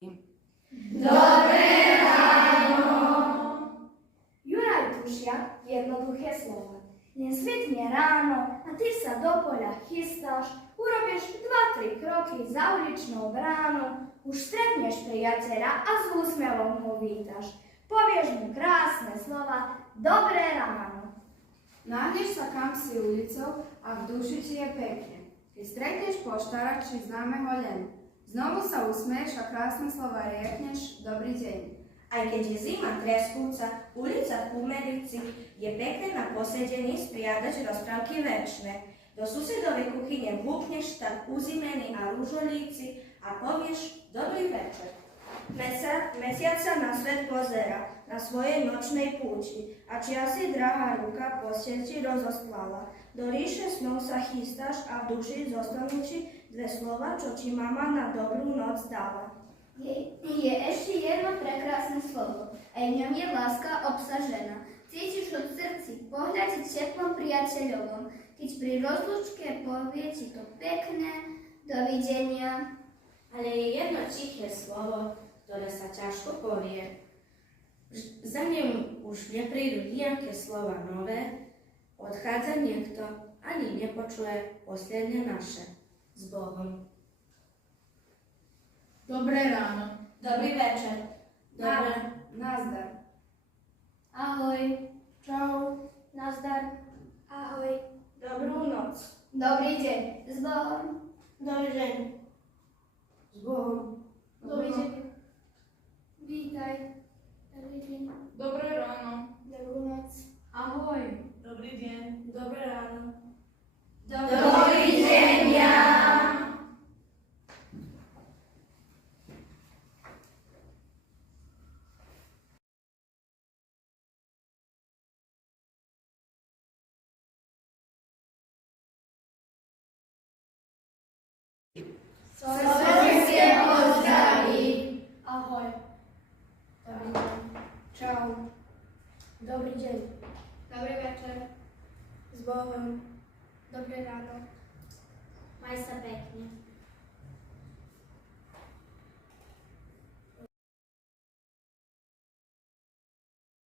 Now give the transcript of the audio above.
Dobré ráno. Juraj Tušiak jednoduché slovo. Nesvitne ráno a ty sa do poľa chystáš, urobíš 2-3 kroky za uličnou bránou, už stretneš priateľa a s úsmevom ho vítaš. Povieš mu krásne slova, dobré ráno. Nájdeš sa kamsi ulicou a v duši ti je pekne. Keď stretneš poštára či známeho len, znovu sa usmeješ a krásne slova riekneš, dobrý deň. Aj keď je zima treskúca, ulica v Kumerici je pekné na posedení spriadať rozprávky večné. Do susedovej kuchyne vúkneš tak uzimený a rúžolíci a povieš dobrý večer. Mesiac sa na svet pozera, na svojej nočnej púči a čiasi drahá ruka po sieti rozosplala. Do ríše snov sa chystáš a v duši zostanú ti dve slova, čo ti mama na dobrú noc dáva. Je ešte jedno prekrásne slovo, aj v ňom je láska obsažená. Cítiš ho v srdci, pohľadí teplom priateľovom, keď pri rozlúčke povie ti to pekné, dovidenia. Ale je jedno tiché slovo, ktoré sa ťažko povie. Za ním už neprídu nejaké slova nové, odchádza niekto, ani nepočuje posledne naše. S Bohom. Dobré ráno. Dobrý večer. Nazdar. Ahoj. Čau. Nazdar. Ahoj. Dobrú noc. Dobrý deň. S Bohom. Dobrý deň. S Bohom. Dobrý deň. Vítaj. Dobrý deň. Dobré ráno. Dobrú noc. Ahoj. Dobrý deň. Dobré ráno. Dovidenia. Slovenské pozdraví. Ahoj. Dobrý deň. Čau. Dobrý deň. Dobrý večer. S Bohom. Dobré ráno.